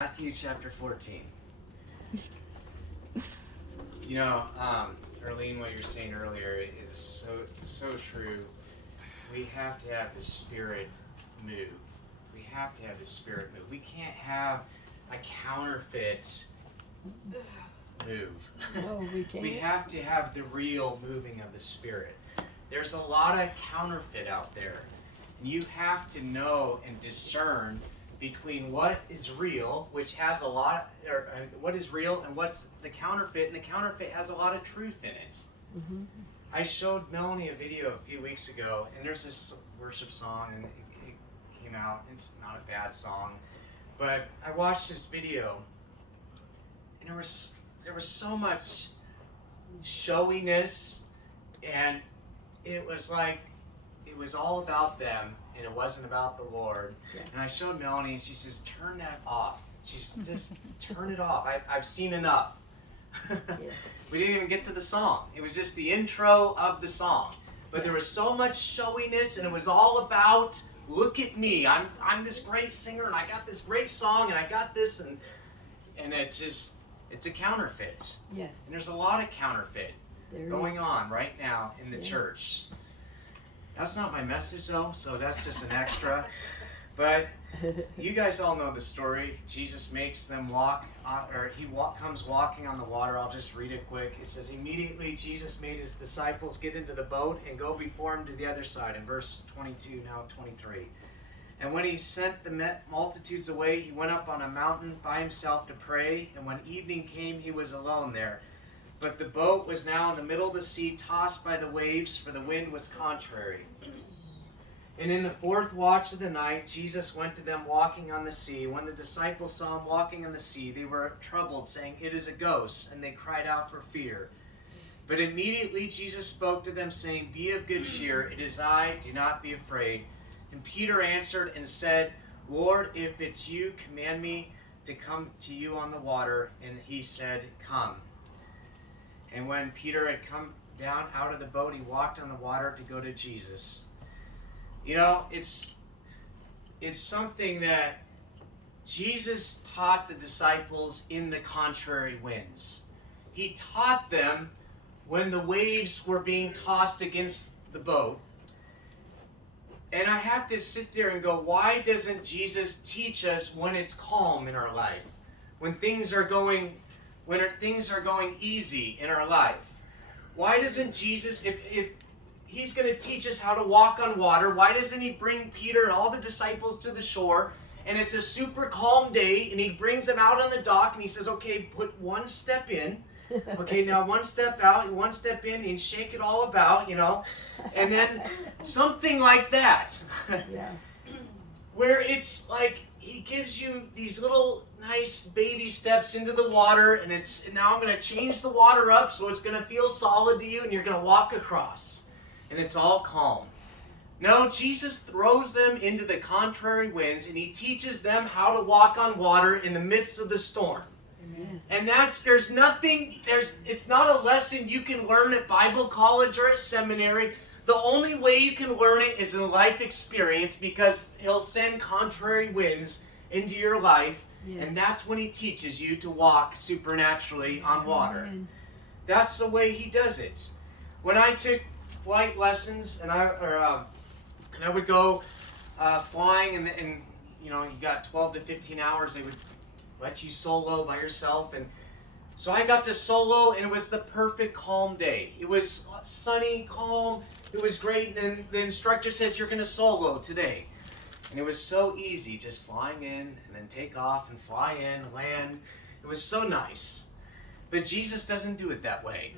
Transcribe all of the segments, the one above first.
Matthew chapter 14. You know, Erlene, what you were saying earlier is so true. We have to have the Spirit move. We have to have the Spirit move. We can't have a counterfeit move. No, we can't. We have to have the real moving of the Spirit. There's a lot of counterfeit out there. And you have to know and discern between what is real, which has a lot, or what is real, and what's the counterfeit, and the counterfeit has a lot of truth in it. Mm-hmm. I showed Melanie a video a few weeks ago, and there's this worship song, and it came out. It's not a bad song, but I watched this video, and there was so much showiness, and it was like it was all about them, and it wasn't about the Lord. Yeah. And I showed Melanie, and she says, "Turn that off." She's just turn it off. I've seen enough. Yeah. We didn't even get to the song. It was just the intro of the song. But there was so much showiness, and it was all about, look at me. I'm this great singer, and I got this great song, and I got this, and it's a counterfeit. Yes. And there's a lot of counterfeit There going is. on right now in the church. That's not my message though, so that's just an extra. But you guys all know the story. Jesus makes them walk, comes walking on the water. I'll just read it quick. It says, immediately Jesus made his disciples get into the boat and go before him to the other side. In verse 22, now 23. And when he sent the multitudes away, he went up on a mountain by himself to pray. And when evening came, he was alone there. But the boat was now in the middle of the sea, tossed by the waves, for the wind was contrary. And in the fourth watch of the night, Jesus went to them walking on the sea. When the disciples saw him walking on the sea, they were troubled, saying, "It is a ghost," and they cried out for fear. But immediately Jesus spoke to them, saying, "Be of good cheer, it is I, do not be afraid." And Peter answered and said, "Lord, if it's you, command me to come to you on the water." And he said, "Come." And when Peter had come down out of the boat, he walked on the water to go to Jesus. You know, it's something that Jesus taught the disciples in the contrary winds. He taught them when the waves were being tossed against the boat. And I have to sit there and go, why doesn't Jesus teach us when it's calm in our life? When things are going easy in our life? Why doesn't Jesus, if he's going to teach us how to walk on water, why doesn't he bring Peter and all the disciples to the shore, and it's a super calm day, and he brings them out on the dock, and he says, okay, put one step in, okay, now one step out, one step in, and shake it all about, and then something like that. Yeah. Where it's like he gives you these little nice baby steps into the water, and now I'm going to change the water up so it's going to feel solid to you, and you're going to walk across. And it's all calm. No, Jesus throws them into the contrary winds, and he teaches them how to walk on water in the midst of the storm. Yes. And it's not a lesson you can learn at Bible college or at seminary. The only way you can learn it is in life experience, because he'll send contrary winds into your life, Yes. and that's when he teaches you to walk supernaturally on water. Amen. That's the way he does it. When I took flight lessons, and I would go flying, and you got 12 to 15 hours. They would let you solo by yourself, and so I got to solo, and it was the perfect calm day. It was sunny, calm. It was great, and the instructor says, "You're going to solo today." And it was so easy, just flying in, and then take off, and fly in, land. It was so nice. But Jesus doesn't do it that way.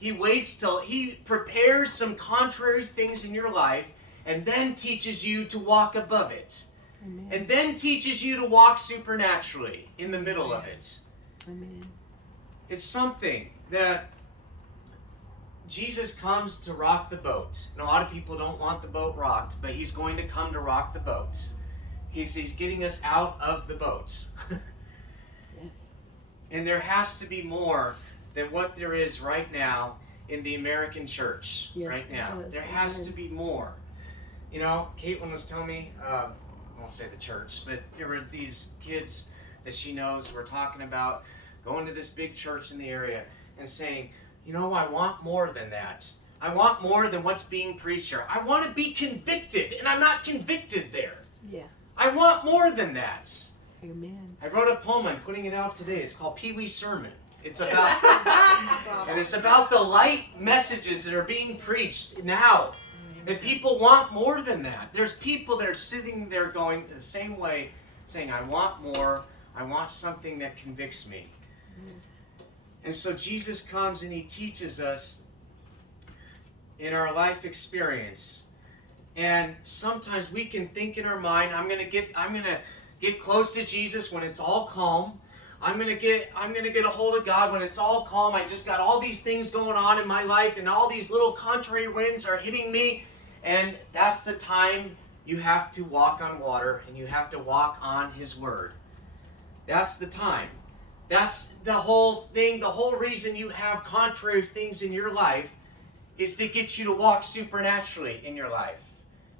He waits till he prepares some contrary things in your life, and then teaches you to walk above it. Amen. And then teaches you to walk supernaturally in the middle of it. Amen. It's something that Jesus comes to rock the boat. And a lot of people don't want the boat rocked, but he's going to come to rock the boat. He's getting us out of the boat. Yes. And there has to be more than what there is right now in the American church. Yes, right now. there is. There has to be more. Caitlin was telling me, I won't say the church, but there were these kids that she knows we're talking about going to this big church in the area and saying, you know, I want more than that. I want more than what's being preached here. I want to be convicted, and I'm not convicted there. Yeah. I want more than that. Amen. I wrote a poem. I'm putting it out today. It's called Pee Wee's Sermon. It's about, and it's about the light messages that are being preached now. That people want more than that. There's people that are sitting there going the same way, saying, I want more. I want something that convicts me. Yes. And so Jesus comes and he teaches us in our life experience. And sometimes we can think in our mind, I'm gonna get close to Jesus when it's all calm. I'm gonna get a hold of God when it's all calm. I just got all these things going on in my life, and all these little contrary winds are hitting me. And that's the time you have to walk on water, and you have to walk on His Word. That's the time. That's the whole thing. The whole reason you have contrary things in your life is to get you to walk supernaturally in your life.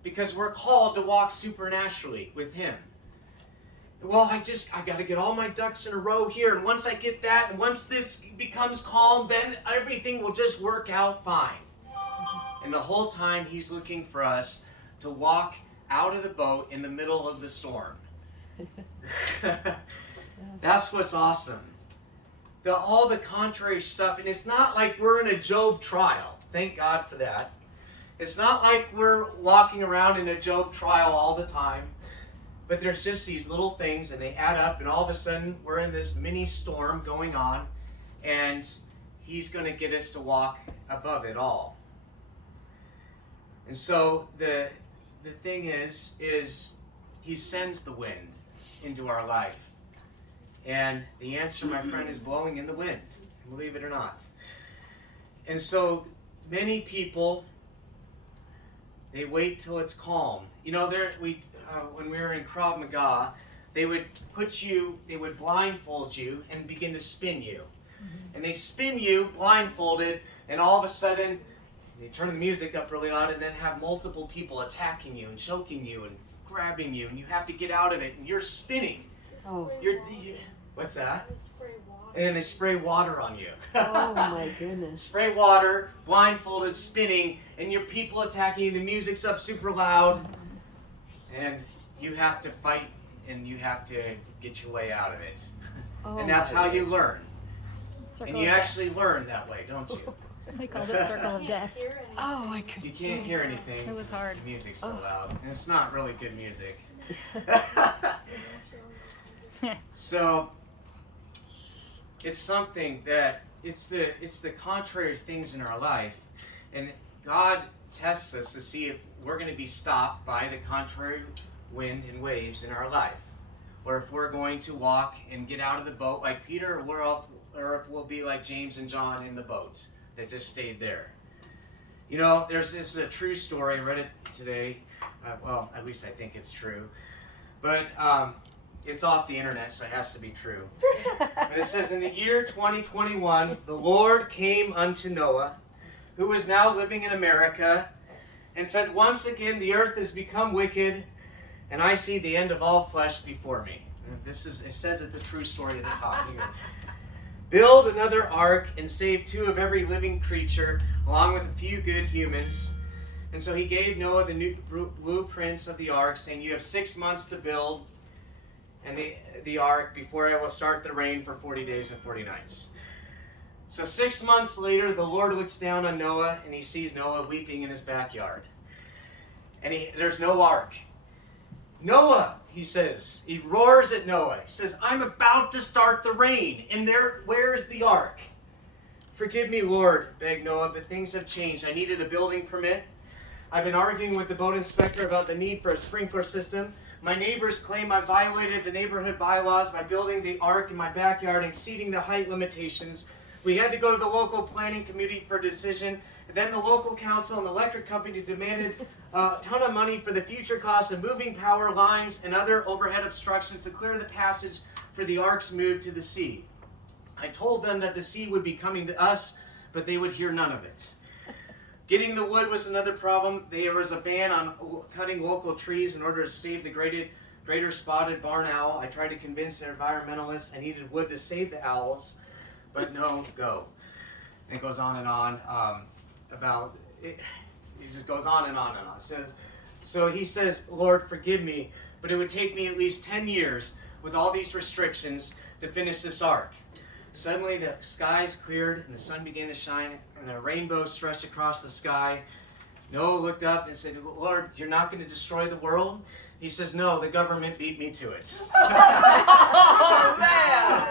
Because we're called to walk supernaturally with Him. Well, I got to get all my ducks in a row here, and once I get that, and once this becomes calm, then everything will just work out fine. And the whole time He's looking for us to walk out of the boat in the middle of the storm. That's what's awesome. All the contrary stuff, and it's not like we're in a Job trial. Thank God for that. It's not like we're walking around in a Job trial all the time. But there's just these little things, and they add up, and all of a sudden we're in this mini storm going on, and He's going to get us to walk above it all. And so the thing is He sends the wind into our life. And the answer, my friend, is blowing in the wind, believe it or not. And so many people, they wait till it's calm. You know, when we were in Krav Maga, they would blindfold you and begin to spin you. Mm-hmm. And they spin you blindfolded, and all of a sudden, they turn the music up really loud and then have multiple people attacking you and choking you and grabbing you, and you have to get out of it, and you're spinning. Oh. What's that? They spray water. And then they spray water on you. Oh my goodness. Spray water, blindfolded, spinning, and your people attacking you. The music's up super loud. And you have to fight, and you have to get your way out of it. Oh, and that's how you learn. Circle And you of actually learn that way, don't you? Death. We called it Circle of Death. Oh, I could. You can't hear anything. It was hard. The music's so loud. And it's not really good music. So, it's something that, it's the contrary things in our life. And God tests us to see if we're going to be stopped by the contrary wind and waves in our life. Or if we're going to walk and get out of the boat like Peter, or if we'll be like James and John in the boat that just stayed there. You know, this is a true story. I read it today. Well, at least I think it's true. But it's off the internet, so it has to be true. But it says, in the year 2021, the Lord came unto Noah, who was now living in America, and said, once again, the earth has become wicked, and I see the end of all flesh before me. It says it's a true story at the top here. Build another ark and save 2 of every living creature, along with a few good humans. And so He gave Noah the new blueprints of the ark, saying, you have 6 months to build and the ark before I will start the rain for 40 days and 40 nights. So 6 months later, the Lord looks down on Noah, and He sees Noah weeping in his backyard. And there's no ark. Noah, He says, He roars at Noah. He says, I'm about to start the rain, and where's the ark? Forgive me, Lord, begged Noah, but things have changed. I needed a building permit. I've been arguing with the boat inspector about the need for a sprinkler system. My neighbors claim I violated the neighborhood bylaws by building the ark in my backyard, exceeding the height limitations. We had to go to the local planning committee for a decision. Then the local council and the electric company demanded a ton of money for the future costs of moving power lines and other overhead obstructions to clear the passage for the ark's move to the sea. I told them that the sea would be coming to us, but they would hear none of it. Getting the wood was another problem. There was a ban on cutting local trees in order to save the graded greater spotted barn owl. I tried to convince an environmentalist I needed wood to save the owls, but no go. And it goes on and on about it. He just goes on and on and on. So he says, Lord, forgive me, but it would take me at least 10 years with all these restrictions to finish this ark. Suddenly the skies cleared and the sun began to shine and a rainbow stretched across the sky. Noah looked up and said, Lord, you're not going to destroy the world? He says, no, the government beat me to it. Oh, man!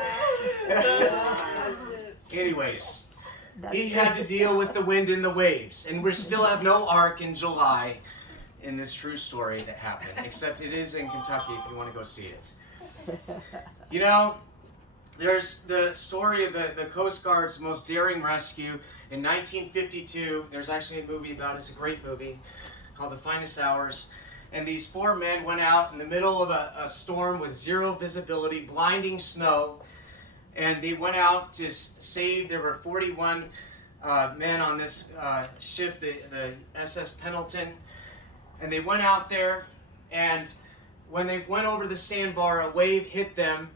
Anyways, That's he had to deal with the wind and the waves. And we still have no ark in July in this true story that happened. Except it is in Kentucky if you want to go see it. You know, there's the story of the Coast Guard's most daring rescue. In 1952, there's actually a movie about it. It's a great movie called The Finest Hours. And these 4 men went out in the middle of a storm with zero visibility, blinding snow. And they went out to save, there were 41 men on this ship, the SS Pendleton. And they went out there, and when they went over the sandbar, a wave hit them,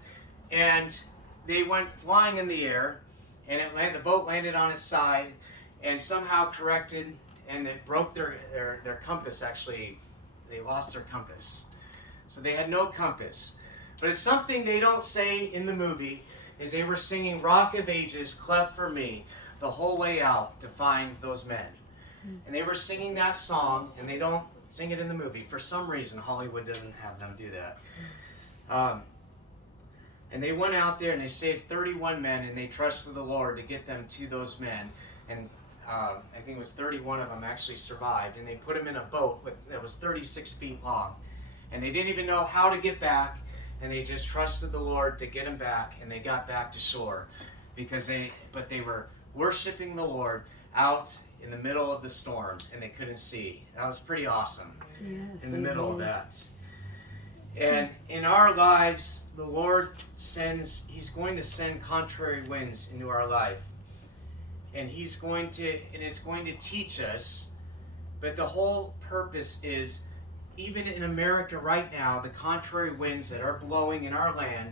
and they went flying in the air. And the boat landed on its side and somehow corrected, and it broke their compass. Actually, they lost their compass. So they had no compass. But it's something they don't say in the movie, is they were singing Rock of Ages, Cleft for Me, the whole way out to find those men. And they were singing that song, and they don't sing it in the movie. For some reason, Hollywood doesn't have them do that. And they went out there and they saved 31 men, and they trusted the Lord to get them to those men. And I think it was 31 of them actually survived. And they put them in a boat that was 36 feet long. And they didn't even know how to get back. And they just trusted the Lord to get them back. And they got back to shore. But they were worshiping the Lord out in the middle of the storm. And they couldn't see. That was pretty awesome. Yes, In the middle of amen. that. And in our lives, the Lord He's going to send contrary winds into our life. And it's going to teach us, but the whole purpose is, even in America right now, the contrary winds that are blowing in our land,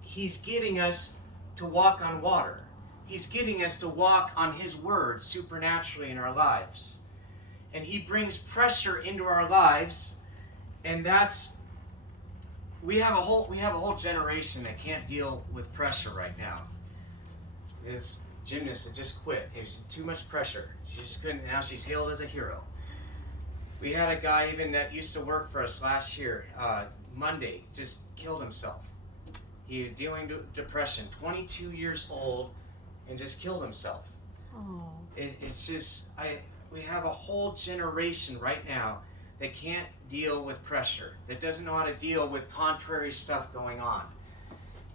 He's getting us to walk on water. He's getting us to walk on His word supernaturally in our lives. And He brings pressure into our lives, and we have a whole generation that can't deal with pressure right now. This gymnast had just quit. It was too much pressure. She just couldn't. Now she's hailed as a hero. We had a guy even that used to work for us last year. Monday, just killed himself. He was dealing with depression. 22 years old, and just killed himself. Oh. It's just we have a whole generation right now that can't deal with pressure, that doesn't know how to deal with contrary stuff going on.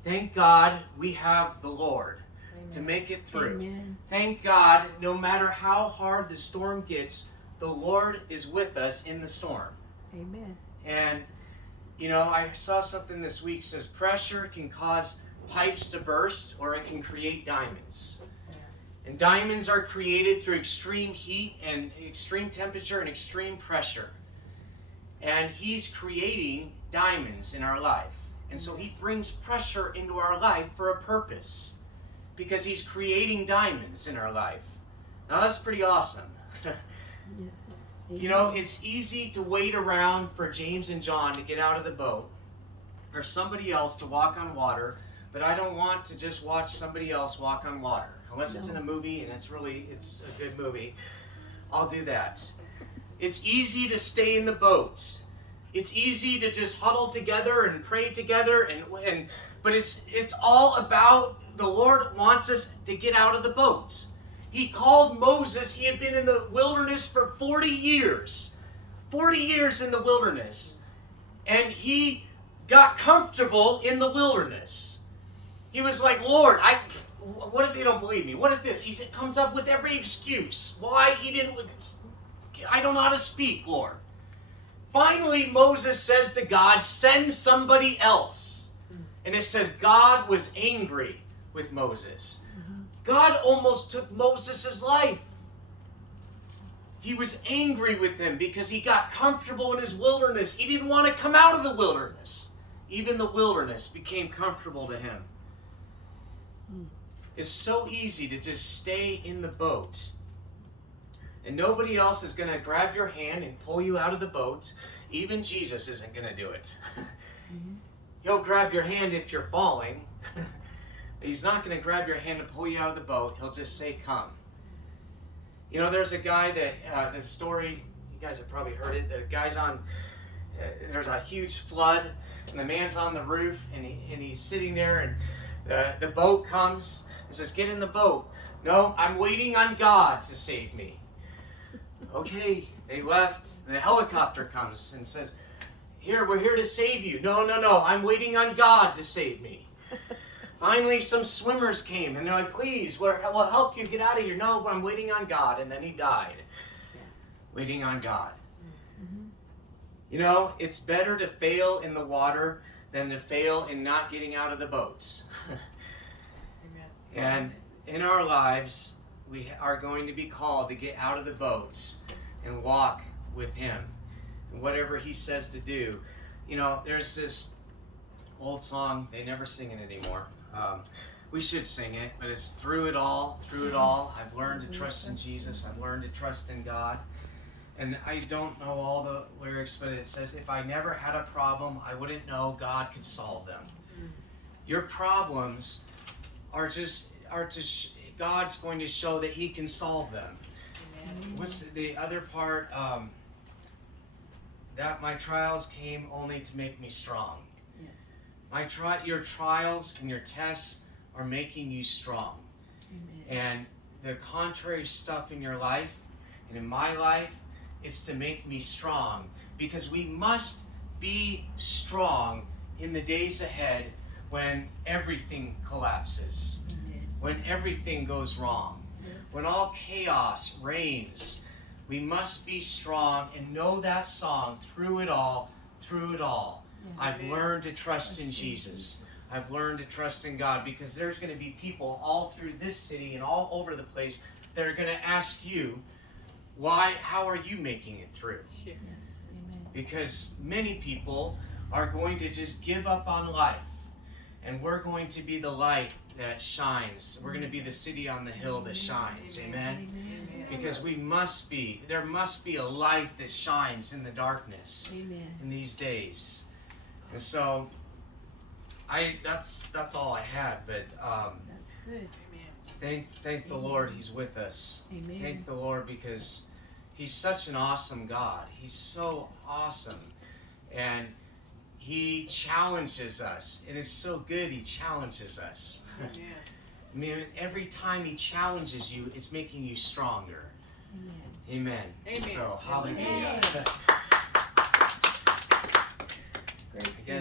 Thank God we have the Lord to make it through. Amen. Thank God, no matter how hard the storm gets, the Lord is with us in the storm. Amen. And, I saw something this week says pressure can cause pipes to burst, or it can create diamonds. And diamonds are created through extreme heat and extreme temperature and extreme pressure. And He's creating diamonds in our life. And so He brings pressure into our life for a purpose, because He's creating diamonds in our life. Now that's pretty awesome. It's easy to wait around for James and John to get out of the boat, or somebody else to walk on water, but I don't want to just watch somebody else walk on water. Unless it's in a movie and it's a good movie, I'll do that. It's easy to stay in the boat. It's easy to just huddle together and pray together, but it's all about the Lord wants us to get out of the boat. He called Moses. He had been in the wilderness for 40 years. 40 years in the wilderness. And he got comfortable in the wilderness. He was like, Lord, what if they don't believe me? What if this? He comes up with every excuse. Why he didn't... I don't know how to speak, Lord. Finally, Moses says to God, send somebody else. And it says God was angry with Moses. God almost took Moses' life. He was angry with him because he got comfortable in his wilderness. He didn't want to come out of the wilderness. Even the wilderness became comfortable to him. It's so easy to just stay in the boat. And nobody else is going to grab your hand and pull you out of the boat. Even Jesus isn't going to do it. He'll grab your hand if you're falling. He's not going to grab your hand and pull you out of the boat. He'll just say, come. You know, there's a guy that, the story, you guys have probably heard it, the guy's on, there's a huge flood, and the man's on the roof, and he's sitting there, and the boat comes and says, get in the boat. No, I'm waiting on God to save me. Okay, they left. The helicopter comes and says, we're here to save you. No, I'm waiting on God to save me. Finally, some swimmers came, and they're like, please, we'll help you get out of here. No, but I'm waiting on God. And then he died. Waiting on God. You know, it's better to fail in the water than to fail in not getting out of the boats. And in our lives, we are going to be called to get out of the boats and walk with him. And whatever he says to do. You know, there's this old song, they never sing it anymore. We should sing it, but it's through it all, I've learned to trust in Jesus. I've learned to trust in God. And I don't know all the lyrics, but it says, if I never had a problem, I wouldn't know God could solve them. Your problems God's going to show that he can solve them. What's the other part? That my trials came only to make me strong. Your trials and your tests are making you strong. And the contrary stuff in your life and in my life, it's to make me strong. Because we must be strong in the days ahead when everything collapses, when everything goes wrong, when all chaos reigns. We must be strong and know that song, through it all. I've learned to trust in Jesus. I've learned to trust in God, because there's going to be people all through this city and all over the place that are going to ask you, how are you making it through? Because many people are going to just give up on life, and we're going to be the light that shines. We're going to be the city on the hill that shines. Amen? Because there must be a light that shines in the darkness in these days. And so, that's all I had. But that's good. thank the Lord, he's with us. Amen. Thank the Lord, because he's such an awesome God. He's so awesome. And he challenges us. And it's so good he challenges us. I mean, every time he challenges you, it's making you stronger. Amen. Amen. So, hallelujah. Amen.